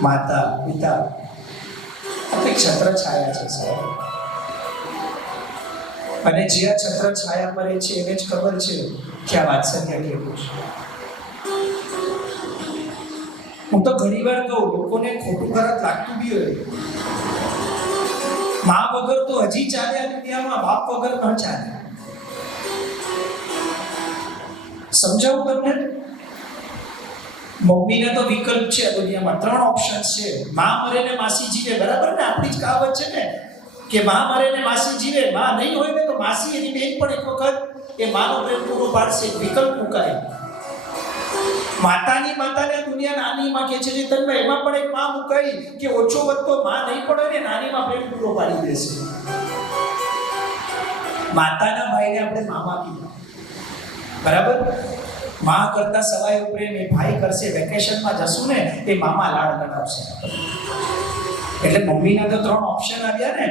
માતા પિતા આપણી છત્ર છાયા છે સાહેબ. અને જે આ છત્ર છાયા પર છે એને જ ખબર છે કે આ વાત્સલ્ય કેવું છે. હું તો ઘણી વાર કહું, લોકોને ખોટું ખરાબ લાગતું બી હોય, મા વગર તો હજી ચાલે આ દુનિયામાં, બાપ વગર ન ચાલે. સમજાવું તમને? મમ્મીને તો વિકલ્પ છે આ દુનિયામાં, 3 ઓપ્શન્સ છે. માં મરે ને માસી જીવે, બરાબર ને? આપણી જ કહાવત છે ને કે માં મરે ને માસી જીવે. માં નહીં હોય ને તો માસી એની બેન પણ એક વખત એ માનો પ્રેમ પૂરો પાડશે. વિકલ્પ મુકાય. માતાની દુનિયા નાની માં કે છે જે તન્મય, એમાં પણ એક માં મુકાઈ કે ઓછો વધતો માં નહીં પડે ને નાની માં પ્રેમ પૂરો પાડી દેશે. માતાના ભાઈને આપણે મામા કીધા, બરાબર? માં કરતા સવાયો પ્રેમ એ ભાઈ કરશે. વેકેશનમાં જશું ને એ મામા લાડ કરાવશે. એટલે મમ્મીના તો 3 ઓપ્શન આવ્યા ને,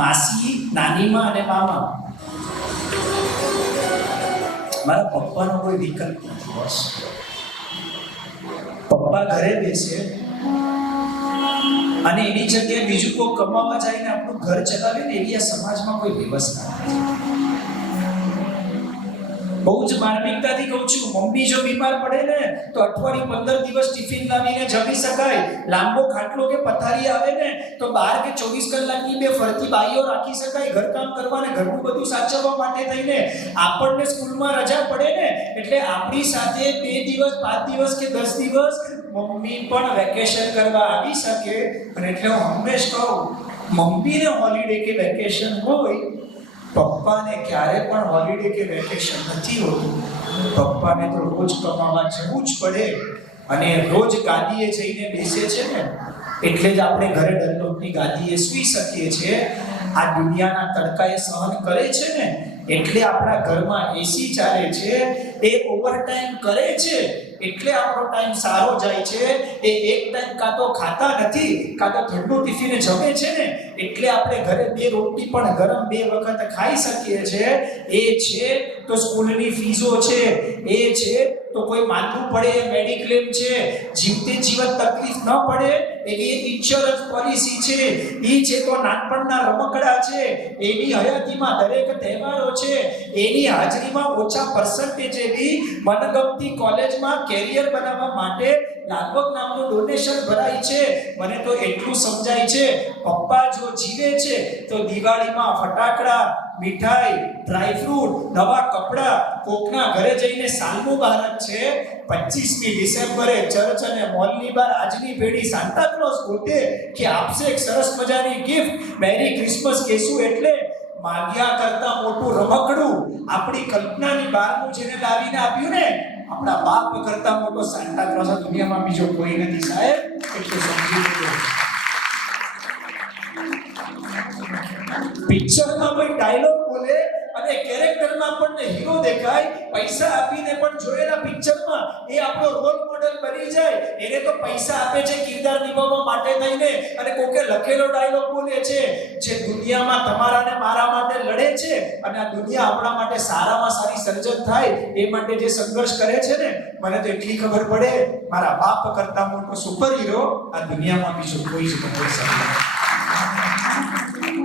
માસી, નાનીમાં અને મામા. મારા પપ્પાનો કોઈ વિકલ્પ નથી બસ. પપ્પા ઘરે બેસે અને એની જગ્યાએ બીજું કોઈ કમાવા જાય ને આપણું ઘર ચલાવે ને એવી આ સમાજમાં કોઈ વ્યવસ્થા નથી. બહુ જ માર્મિકતાથી કહું છું, મમ્મી જો બીમાર પડે ને તો અઠવાડિયું 15 દિવસ ટિફિન લાવીને જમી શકાય. લાંબો ખાટલો કે પથારી આવે ને તો 12 કે 24 કલાકની 2 ફરતી બાઈઓ રાખી શકાય ઘરકામ કરવા ને ઘરનું બધું સાચવવા માટે થઈને. આપણને સ્કૂલમાં રજા પડે ને એટલે આપણી સાથે 2 દિવસ 5 દિવસ કે 10 દિવસ મમ્મી પણ વેકેશન કરવા આવી શકે. અને એટલે હું હંમેશ કહું, મમ્મીને હોલિડે કે વેકેશન હોય, પપ્પાને ક્યારે પણ હોલિડે કે વેકેશન નથી હોતું. પપ્પાને તો રોજ કમાવા જવું જ પડે અને રોજ ગાદીએ જઈને બેસે છે ને એટલે જ આપણે ઘરે ડલ્લોની ગાદીએ સૂઈ શકીએ છીએ. આ દુનિયાના તડકાએ સહન કરે છે ને એટલે આપણા ઘરમાં એસી ચાલે છે. એ ઓવરટાઈમ કરે છે એટલે આપણો ટાઈમ સારો જાય છે. એ એક ટાઈમ કાં તો ખાતા નથી કાં તો ઠંડુ ટિફિને જમે છે ને એટલે આપણે ઘરે 2 રોટલી પણ ગરમ 2 વખત ખાઈ શકીએ છીએ. એ છે તો સ્કૂલની ફીસો છે, એ છે તો કોઈ માનવું પડે મેડિક્લેમ છે, જીવતે જીવત તકલીફ ન પડે એવી ઇન્સ્યોરન્સ પોલિસી છે, એ છે તો નાનપણના રમકડા છે, એની હયાતીમાં દરેક તહેવારો છે, એની હાજરીમાં ઓછા પર્સન્ટેજ એવી મનગમતી કોલેજમાં કેરિયર બનાવવા માટે લાગવગ નામનું ડોનેશન ભરાય છે. મને તો એટલું સમજાય છે, પપ્પા જો જીવે છે તો દિવાળીમાં ફટાકડા, મીઠાઈ, ડ્રાયફ્રૂટ, નવા કપડા, કોકના ઘરે જઈને સાલ મુબારક છે. 25મી ડિસેમ્બરે ચર્ચ અને મોલની બહાર આજની પેઢી સાન્ટા ક્લોઝ ગોતે કે આપશે એક સરસ મજાની ગિફ્ટ, મેરી ક્રિસમસ કહેશું એટલે માગ્યા કરતા મોટું રમકડું આપણી કલ્પનાની બહારનું જેને લાવીને આપ્યું ને, આપણા બાપ કરતા મોટો સાન્ટા ક્લોઝ આ દુનિયામાં બીજો કોઈ નથી સાહેબ. એટલે સમજી લેજો. પિક્ચરમાં કોઈ ડાયલોગ બોલે અને કેરેક્ટરમાં આપણને હીરો દેખાય, પૈસા આપીને પણ જોયેલા પિક્ચરમાં એ આપણો રોલ મોડેલ બની જાય. એને તો પૈસા આપે છે કિરદાર નિભાવવા માટે થઈને અને કોકે લખેલો ડાયલોગ બોલે છે જે દુનિયામાં તમારા ને મારા માટે લડે છે અને આ દુનિયા આપણા માટે સારામાં સારી સર્જન થાય એ માટે જે સંઘર્ષ કરે છે ને, મને તો એટલી ખબર પડે મારા બાપ કરતા મોટો સુપર હીરો આ દુનિયામાં બીજો કોઈ જ નથી.